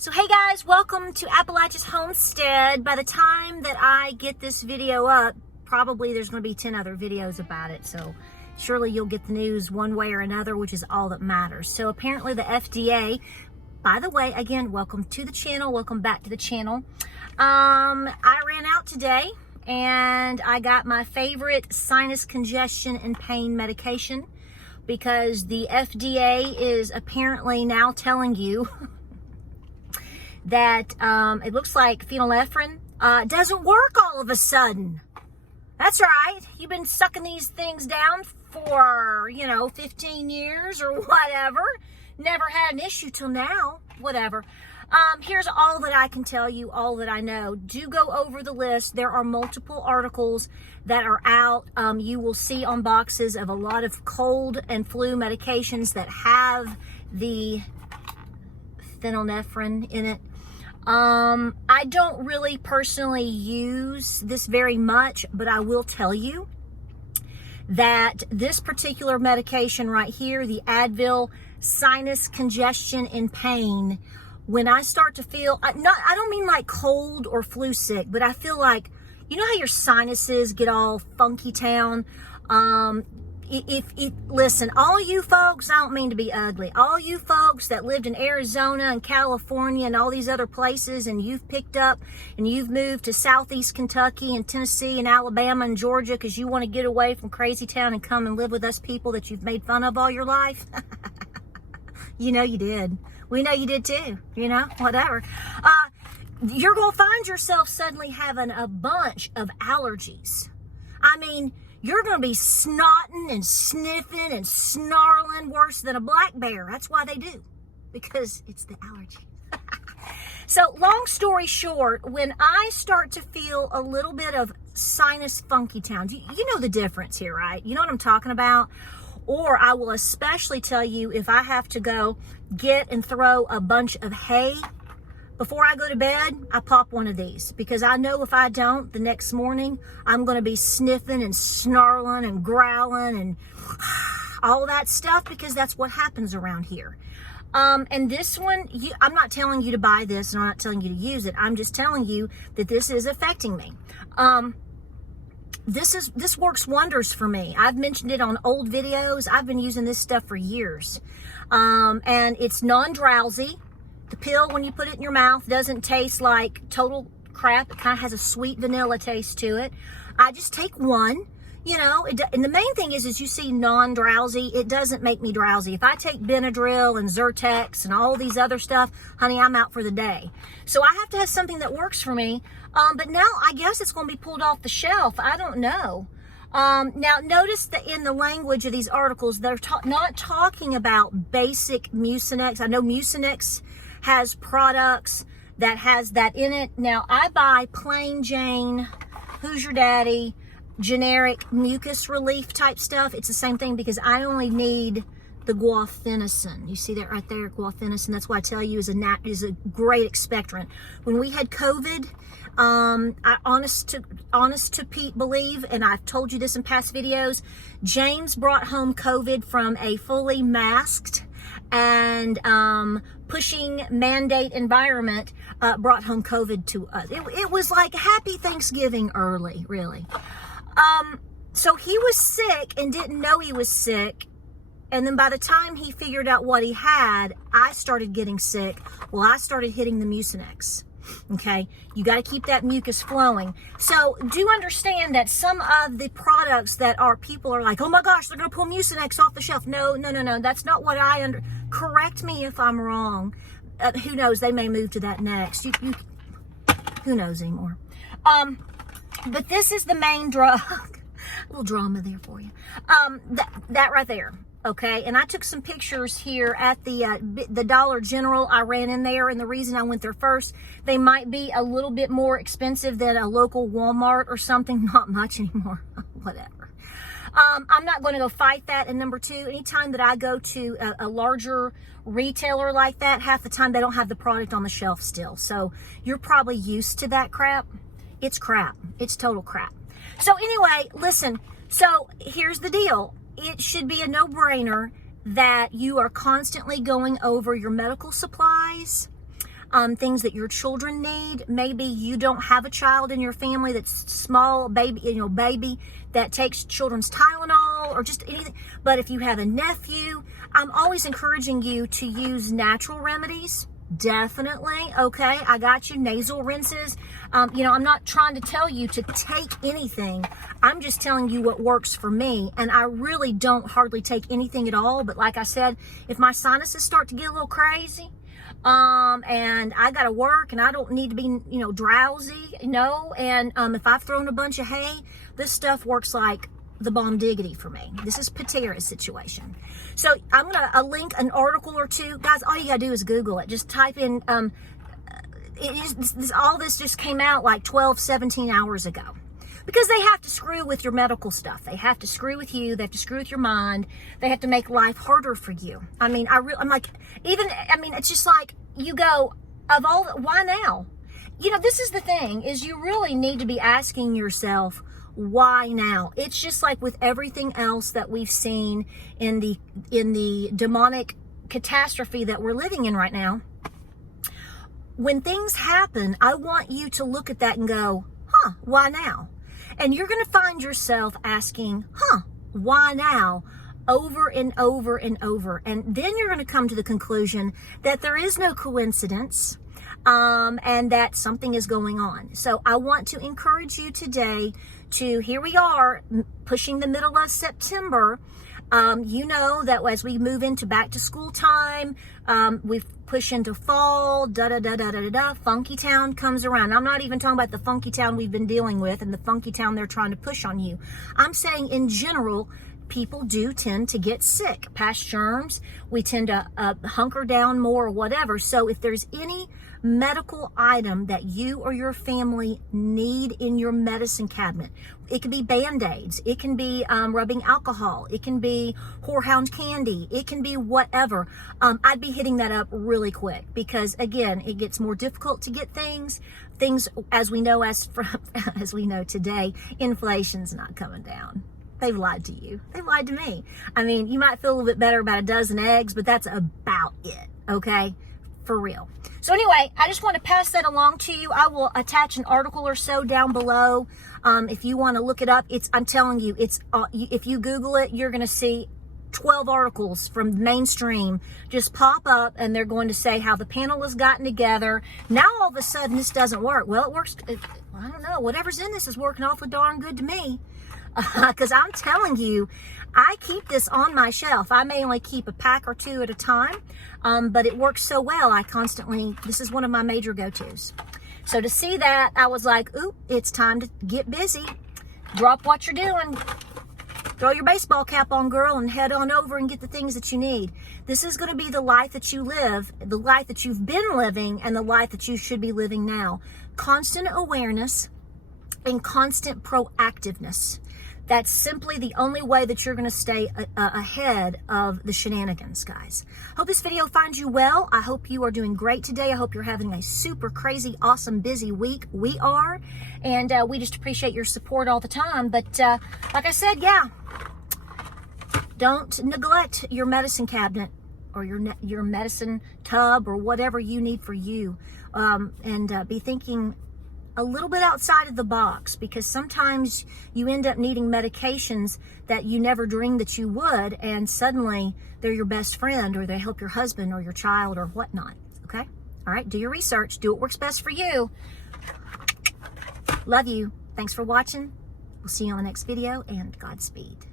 So hey guys, welcome to Appalachia's Homestead. By the time that I get this video up, probably there's going to be 10 other videos about it. So surely you'll get the news one way or another, which is all that matters. So apparently the FDA, by the way, again, welcome to the channel. Welcome back to the channel. I ran out today and I got my favorite sinus congestion and pain medication because the FDA is apparently now telling you that it looks like phenylephrine doesn't work all of a sudden. That's right. You've been sucking these things down for, 15 years or whatever. Never had an issue till now. Whatever. Here's all that I can tell you, all that I know. Do go over the list. There are multiple articles that are out. You will see on boxes of a lot of cold and flu medications that have the phenylephrine in it. I don't really personally use this very much, but I will tell you that this particular medication right here, the Advil sinus congestion and pain, when I start to feel, I don't mean like cold or flu sick, but I feel like, you know how your sinuses get all funky town? Listen, all you folks, I don't mean to be ugly, all you folks that lived in Arizona and California and all these other places, and you've picked up and you've moved to Southeast Kentucky and Tennessee and Alabama and Georgia because you want to get away from crazy town and come and live with us people that you've made fun of all your life. You know you did. We know you did too, whatever. You're going to find yourself suddenly having a bunch of allergies. I mean, you're going to be snotting and sniffing and snarling worse than a black bear. That's why they do, because it's the allergy. So long story short, when I start to feel a little bit of sinus funky town, you know the difference here, right? You know what I'm talking about? Or I will especially tell you if I have to go get and throw a bunch of hay before I go to bed, I pop one of these because I know if I don't, the next morning, I'm going to be sniffing and snarling and growling and all that stuff because that's what happens around here. And this one, I'm not telling you to buy this and I'm not telling you to use it. I'm just telling you that this is affecting me. This works wonders for me. I've mentioned it on old videos. I've been using this stuff for years. And it's non-drowsy. The pill, when you put it in your mouth, doesn't taste like total crap. It kind of has a sweet vanilla taste to it. I just take one, and the main thing is you see non-drowsy. It doesn't make me drowsy. If I take Benadryl and Zyrtex and all these other stuff, honey, I'm out for the day. So I have to have something that works for me. But now I guess it's going to be pulled off the shelf. I don't know. Now, notice that in the language of these articles, they're not talking about basic Mucinex. I know Mucinex has products that has that in it. Now, I buy plain Jane, Who's Your Daddy, generic mucus relief type stuff. It's the same thing because I only need the guaifenesin. You see that right there, guaifenesin. That's why I tell you is a great expectorant. When we had COVID, I honest to Pete believe, and I've told you this in past videos, James brought home COVID from a fully masked and pushing mandate environment, brought home COVID to us. It was like happy Thanksgiving early, really. So he was sick and didn't know he was sick. And then by the time he figured out what he had, I started getting sick. Well, I started hitting the Mucinex. Okay, you got to keep that mucus flowing. So do understand that some of the products that people are like, oh my gosh, they're going to pull Mucinex off the shelf. No. That's not what correct me if I'm wrong. Who knows? They may move to that next. Who knows anymore? But this is the main drug. A little drama there for you. That right there. Okay, and I took some pictures here at the Dollar General. I ran in there, and the reason I went there first, they might be a little bit more expensive than a local Walmart or something. Not much anymore. Whatever. I'm not going to go fight that. And number two, anytime that I go to a larger retailer like that, half the time they don't have the product on the shelf still. So you're probably used to that crap. It's crap. It's total crap. So anyway, listen. So here's the deal. It should be a no-brainer that you are constantly going over your medical supplies. things that your children need. Maybe you don't have a child in your family that's small, baby that takes children's Tylenol or just anything. But if you have a nephew, I'm always encouraging you to use natural remedies. Definitely. Okay, I got you. Nasal rinses. I'm not trying to tell you to take anything. I'm just telling you what works for me. And I really don't hardly take anything at all. But like I said, if my sinuses start to get a little crazy, and I got to work and I don't need to be, drowsy, and if I've thrown a bunch of hay, this stuff works like the bomb diggity for me. This is Patera's situation. So I'm going to link an article or two. Guys, all you got to do is Google it. Just type in, all this just came out like 12, 17 hours ago. Because they have to screw with your medical stuff. They have to screw with you. They have to screw with your mind. They have to make life harder for you. I'm like, it's just like you go, why now? This is the thing, is you really need to be asking yourself, why now? It's just like with everything else that we've seen in the demonic catastrophe that we're living in right now. When things happen, I want you to look at that and go, why now? And you're going to find yourself asking, why now? Over and over and over. And then you're going to come to the conclusion that there is no coincidence, and that something is going on. So I want to encourage you today here we are pushing the middle of September. That as we move into back to school time, we push into fall, Funky Town comes around. I'm not even talking about the Funky Town we've been dealing with and the Funky Town they're trying to push on you. I'm saying in general, people do tend to get sick. Past germs, we tend to hunker down more or whatever. So if there's any medical item that you or your family need in your medicine cabinet, it can be Band-Aids, it can be rubbing alcohol, it can be whorehound candy, it can be whatever. I'd be hitting that up really quick because, again, it gets more difficult to get things, as we know today, inflation's not coming down. They've lied to you. They lied to me. You might feel a little bit better about a dozen eggs, but that's about it, okay? For real. So anyway, I just want to pass that along to you. I will attach an article or so down below. If you want to look it up, I'm telling you, if you Google it, you're going to see 12 articles from mainstream just pop up, and they're going to say how the panel has gotten together. Now all of a sudden this doesn't work. Well, it works. I don't know. Whatever's in this is working awfully darn good to me. Because I'm telling you, I keep this on my shelf. I may only keep a pack or two at a time, but it works so well. This is one of my major go-tos. So to see that, I was like, ooh, it's time to get busy. Drop what you're doing. Throw your baseball cap on, girl, and head on over and get the things that you need. This is going to be the life that you live, the life that you've been living, and the life that you should be living now. Constant awareness and constant proactiveness. That's simply the only way that you're going to stay ahead of the shenanigans, guys. Hope this video finds you well. I hope you are doing great today. I hope you're having a super crazy, awesome, busy week. We are. And we just appreciate your support all the time. But like I said, don't neglect your medicine cabinet or your medicine tub or whatever you need for you. And be thinking a little bit outside of the box, because sometimes you end up needing medications that you never dreamed that you would, and suddenly they're your best friend, or they help your husband or your child or whatnot. Okay? All right, do your research. Do what works best for you. Love you. Thanks for watching. We'll see you on the next video, and Godspeed.